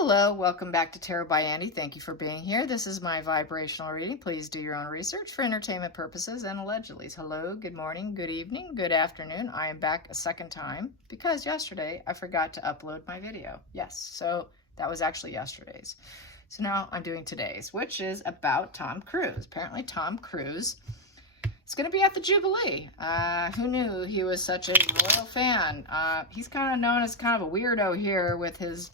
Hello, welcome back to Tarot by Andy. Thank you for being here. This is my vibrational reading. Please do your own research for entertainment purposes and allegedly. Hello, good morning, good evening, good afternoon. I am back a second time because yesterday I forgot to upload my video. Yes, so that was actually yesterday's. So now I'm doing today's, which is about Tom Cruise. Apparently Tom Cruise is going to be at the Jubilee. Who knew he was such a royal fan? He's kind of known as kind of a weirdo here with his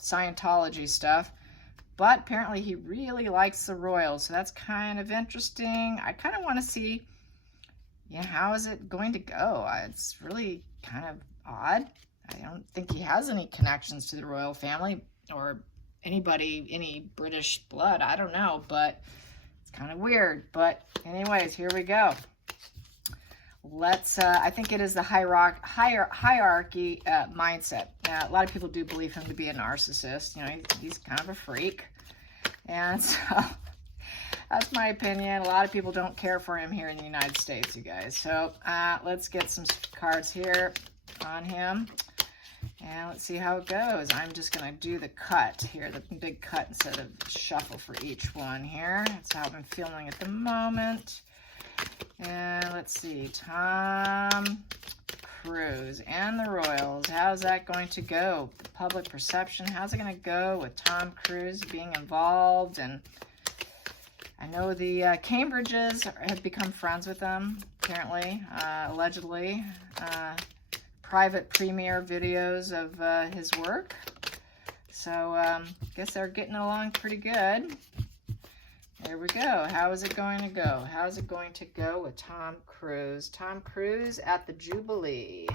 Scientology stuff, but apparently he really likes the royals, so that's kind of interesting. I kind of want to see, how is it going to go? It's really kind of odd. I don't think he has any connections to the royal family or anybody, any British blood. I don't know, but it's kind of weird. But anyways, here we go. Let's, I think it is the hierarchy mindset. A lot of people do believe him to be a narcissist. He's kind of a freak. And so that's my opinion. A lot of people don't care for him here in the United States, you guys. So let's get some cards here on him. And let's see how it goes. I'm just going to do the cut here, the big cut instead of shuffle for each one here. That's how I'm feeling at the moment. And let's see, Tom Cruise and the Royals. How's that going to go? The public perception, how's it going to go with Tom Cruise being involved? And I know the Cambridges have become friends with them, apparently, allegedly. Private premiere videos of his work. So I guess they're getting along pretty good. There we go. How is it going to go? How's it going to go with Tom Cruise? Tom Cruise at the Jubilee.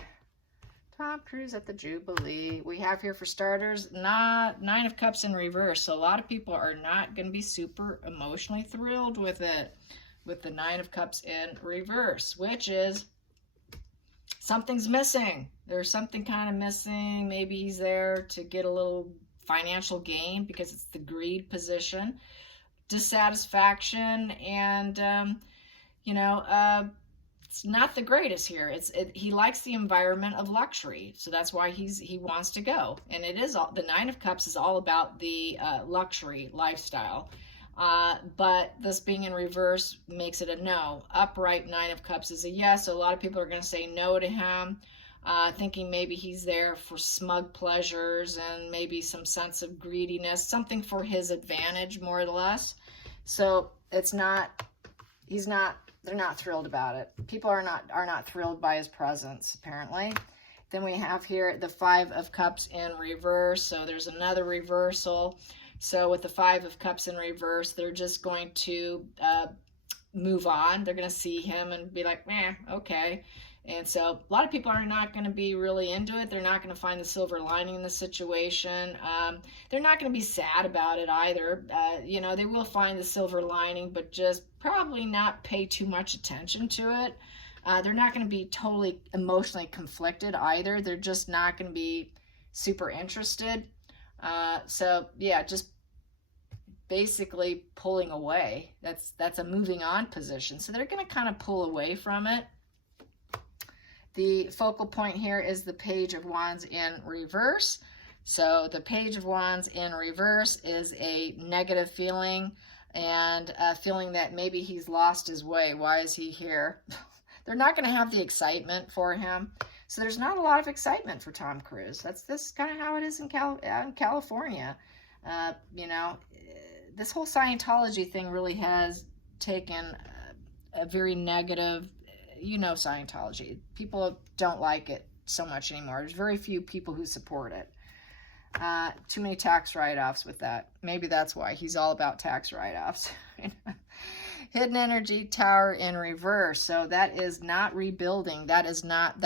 Tom Cruise at the Jubilee. We have here for starters, Nine of Cups in reverse. So a lot of people are not going to be super emotionally thrilled with it, with the Nine of Cups in reverse, which is something's missing. There's something kind of missing. Maybe he's there to get a little financial gain because it's the greed position. Dissatisfaction, and it's not the greatest here. He likes the environment of luxury, so that's why he wants to go. And it is all, the Nine of Cups is all about the luxury lifestyle, but this being in reverse makes it a no. Upright Nine of Cups is a yes, so a lot of people are going to say no to him, thinking maybe he's there for smug pleasures and maybe some sense of greediness, something for his advantage more or less. So they're not thrilled about it. People are not thrilled by his presence, apparently. Then we have here the Five of Cups in reverse. So there's another reversal. So with the Five of Cups in reverse, they're just going to move on. They're going to see him and be like, okay. And so a lot of people are not going to be really into it. They're not going to find the silver lining in the situation. They're not going to be sad about it either. They will find the silver lining, but just probably not pay too much attention to it. They're not going to be totally emotionally conflicted either. They're just not going to be super interested. So yeah, just basically pulling away. That's a moving on position. So they're going to kind of pull away from it. The focal point here is the Page of Wands in reverse. So the Page of Wands in reverse is a negative feeling and a feeling that maybe he's lost his way. Why is he here? They're not going to have the excitement for him. So there's not a lot of excitement for Tom Cruise. This kind of how it is in California. This whole Scientology thing really has taken a very negative, Scientology. People don't like it so much anymore. There's very few people who support it. Too many tax write-offs with that. Maybe that's why he's all about tax write-offs. Hidden Energy Tower in reverse. So that is not rebuilding. That is not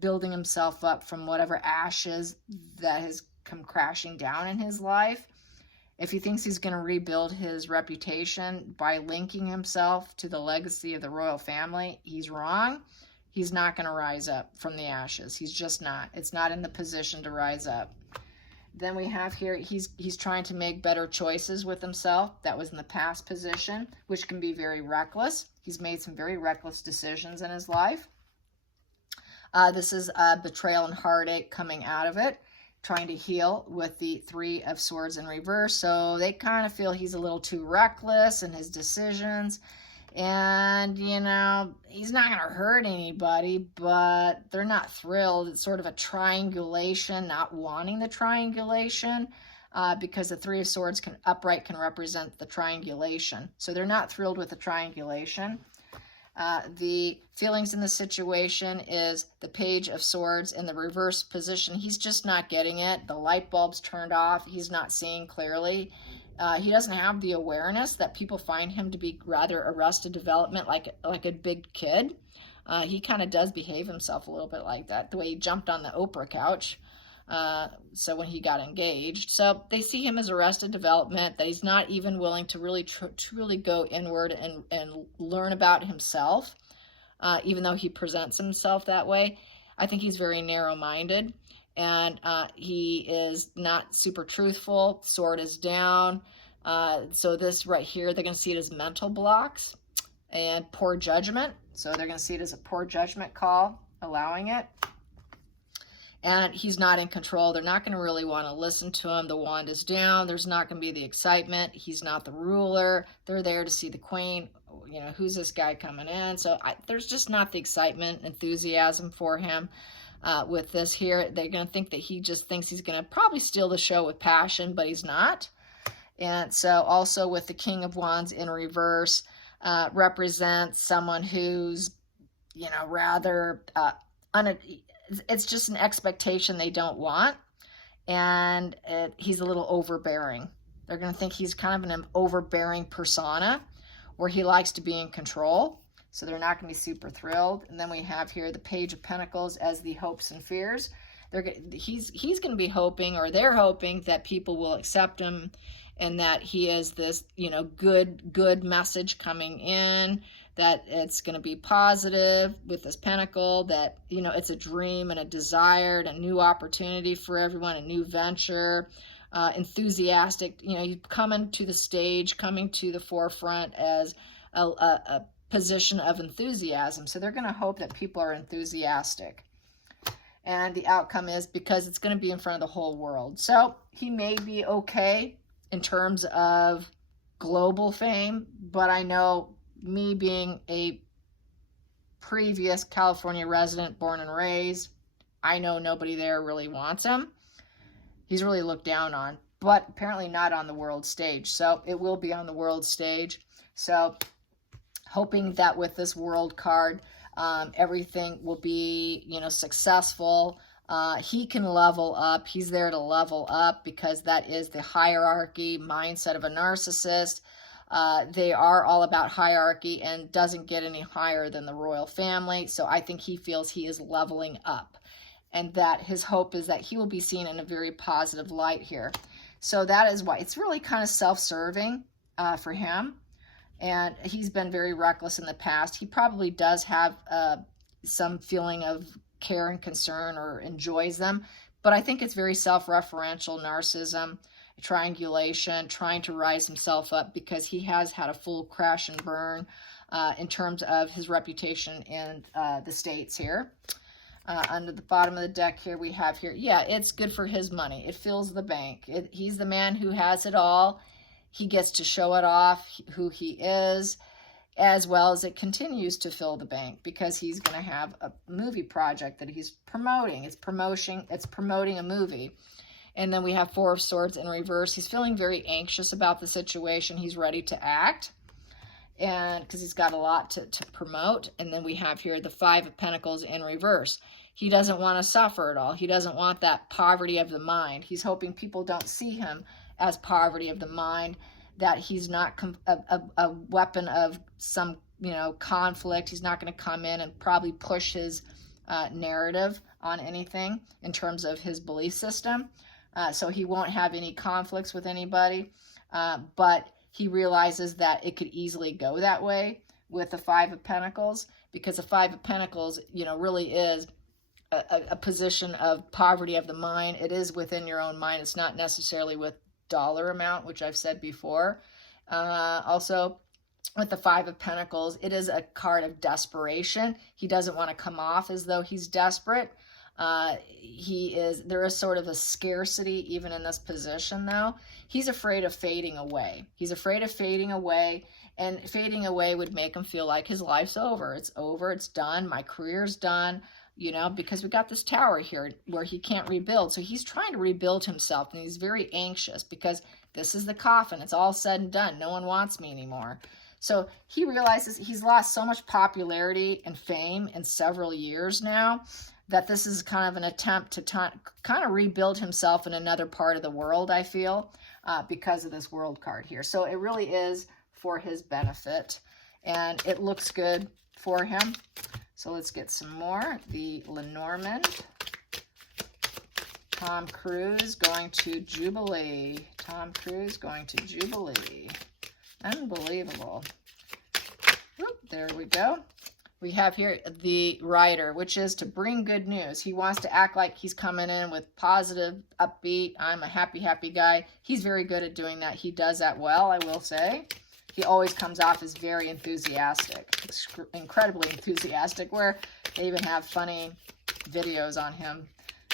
building himself up from whatever ashes that has come crashing down in his life. If he thinks he's going to rebuild his reputation by linking himself to the legacy of the royal family, he's wrong. He's not going to rise up from the ashes. He's just not. It's not in the position to rise up. Then we have here, he's trying to make better choices with himself. That was in the past position, which can be very reckless. He's made some very reckless decisions in his life. This is betrayal and heartache coming out of it. trying to heal with the Three of Swords in reverse. So they kind of feel he's a little too reckless in his decisions. And, you know, he's not going to hurt anybody, but they're not thrilled. It's sort of a triangulation, not wanting the triangulation, because the Three of Swords upright can represent the triangulation. So they're not thrilled with the triangulation. The feelings in the situation is the Page of Swords in the reverse position. He's just not getting it. The light bulb's turned off. He's not seeing clearly. He doesn't have the awareness that people find him to be rather arrested development, like a big kid. He kind of does behave himself a little bit like that, the way he jumped on the Oprah couch. So when he got engaged. So they see him as arrested development, that he's not even willing to really truly go inward and learn about himself, even though he presents himself that way. I think he's very narrow-minded, and he is not super truthful. Sword is down. So this right here, they're going to see it as mental blocks and poor judgment. So they're going to see it as a poor judgment call, allowing it. And he's not in control. They're not going to really want to listen to him. The wand is down. There's not going to be the excitement. He's not the ruler. They're there to see the queen. You know, who's this guy coming in? So there's just not the excitement, enthusiasm for him with this here. They're going to think that he just thinks he's going to probably steal the show with passion, but he's not. And so also with the King of Wands in reverse, represents someone who's, you know, rather it's just an expectation they don't want, and he's a little overbearing. They're going to think he's kind of an overbearing persona where he likes to be in control, so they're not going to be super thrilled. And then we have here the Page of Pentacles as the hopes and fears. He's going to be hoping, or they're hoping, that people will accept him, and that he is this, you know, good message coming in, that it's going to be positive with this pentacle, that, you know, it's a dream and a desire and a new opportunity for everyone, a new venture, enthusiastic, you know, you coming to the stage, coming to the forefront as a position of enthusiasm. So they're going to hope that people are enthusiastic. And the outcome is, because it's going to be in front of the whole world. So he may be okay in terms of global fame, but I know, me being a previous California resident, born and raised, I know nobody there really wants him. He's really looked down on, but apparently not on the world stage. So it will be on the world stage. So hoping that with this world card, everything will be, you know, successful. He can level up. He's there to level up, because that is the hierarchy mindset of a narcissist. They are all about hierarchy and doesn't get any higher than the royal family. So I think he feels he is leveling up, and that his hope is that he will be seen in a very positive light here. So that is why it's really kind of self-serving for him. And he's been very reckless in the past. He probably does have some feeling of care and concern, or enjoys them. But I think it's very self-referential narcissism, triangulation, trying to rise himself up, because he has had a full crash and burn in terms of his reputation in the States here. Under the bottom of the deck here, we have here, yeah, it's good for his money. It fills the bank. He's the man who has it all. He gets to show it off, who he is, as well as it continues to fill the bank, because he's going to have a movie project that he's promoting. It's promoting a movie. And then we have Four of Swords in reverse. He's feeling very anxious about the situation. He's ready to act, and because he's got a lot to promote. And then we have here the Five of Pentacles in reverse. He doesn't want to suffer at all. He doesn't want that poverty of the mind. He's hoping people don't see him as poverty of the mind, that he's not a weapon of some, you know, conflict. He's not going to come in and probably push his narrative on anything in terms of his belief system. So he won't have any conflicts with anybody, but he realizes that it could easily go that way with the Five of Pentacles, because the Five of Pentacles, you know, really is a position of poverty of the mind. It is within your own mind. It's not necessarily with dollar amount, which I've said before. Also, with the Five of Pentacles, it is a card of desperation. He doesn't want to come off as though he's desperate. There is sort of a scarcity even in this position, though. He's afraid of fading away. He's afraid of fading away, and fading away would make him feel like his life's over. It's over, it's done, my career's done, you know, because we got this tower here where he can't rebuild. So he's trying to rebuild himself, and he's very anxious because this is the coffin. It's all said and done. No one wants me anymore. So he realizes he's lost so much popularity and fame in several years now that this is kind of an attempt to kind of rebuild himself in another part of the world, I feel, because of this world card here. So it really is for his benefit, and it looks good for him. So let's get some more. The Lenormand, Tom Cruise going to Jubilee. Tom Cruise going to Jubilee. Unbelievable. Whoop, there we go. We have here the Rider, which is to bring good news. He wants to act like he's coming in with positive, upbeat, I'm a happy, happy guy. He's very good at doing that. He does that well, I will say. He always comes off as very enthusiastic, incredibly enthusiastic, where they even have funny videos on him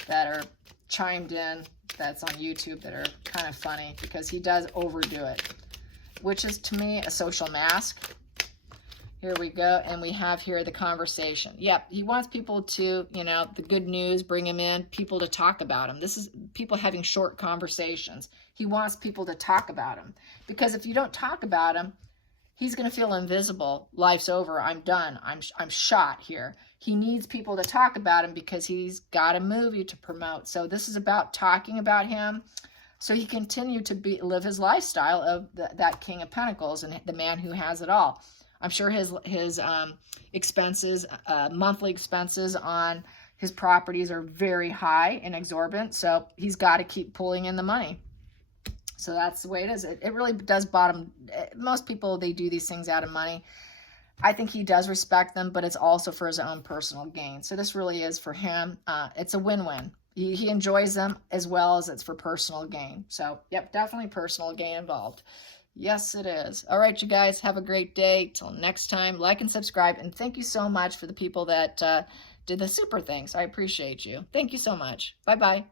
that are chimed in, that's on YouTube, that are kind of funny because he does overdo it, which is to me a social mask. Here we go, and we have here the conversation. Yep, he wants people to, you know, the good news, bring him in, people to talk about him. This is people having short conversations. He wants people to talk about him, because if you don't talk about him, he's going to feel invisible. Life's over. I'm done. I'm shot here. He needs people to talk about him because he's got a movie to promote. So this is about talking about him, so he continue to live his lifestyle of that King of Pentacles and the man who has it all. I'm sure his expenses, monthly expenses on his properties are very high and exorbitant, so he's got to keep pulling in the money. So that's the way it is. It really does bottom. Most people, they do these things out of money. I think he does respect them, but it's also for his own personal gain. So this really is for him. It's a win-win. He enjoys them as well as it's for personal gain. So, yep, definitely personal gain involved. Yes, it is. All right, you guys, have a great day. Till next time, like and subscribe. And thank you so much for the people that did the super things. I appreciate you. Thank you so much. Bye-bye.